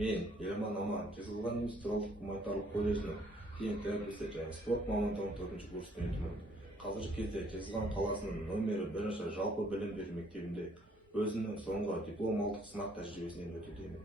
Мен Елман Аман Жезқазған индустриялдық гуманитарлық колледжінің кийин терапевтик және спорт мамандығының 4-ші курс студентімін. Қазіргі кезде Жезқазған қаласының номері 1-ші жалпы білім беру мектебінде өзінің соңғы диплом алдық сынақ тәжірибесінен өтудемін.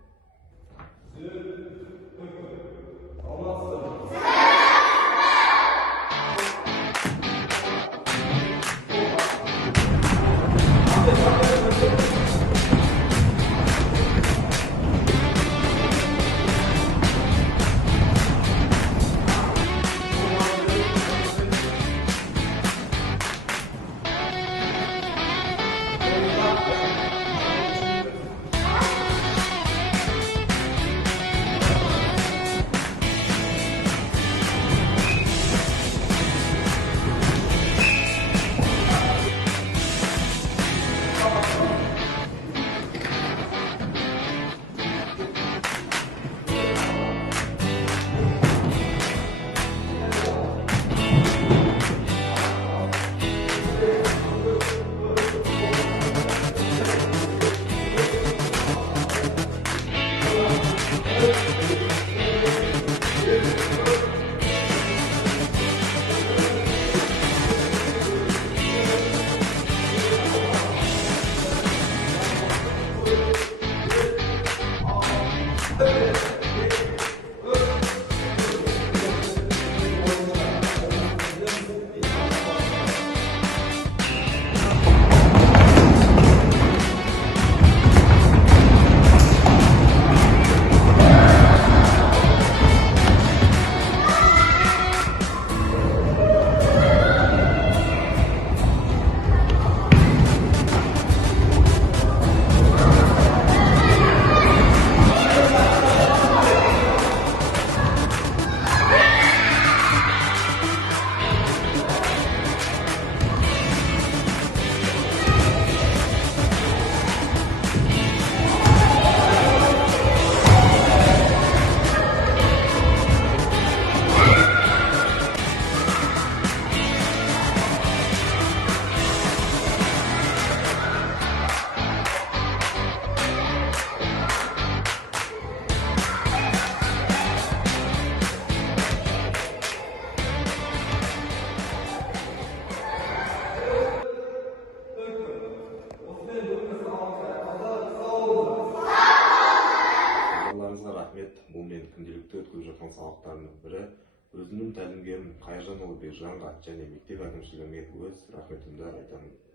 Рахмет. Бұл мен күнделікті өткізіп жатқан сабақтарымның бірі. Өзімнің тәлімгерім Қайыржанұлы Бержанға және мектеп әкімшілігіне өз рахметімді айтамын.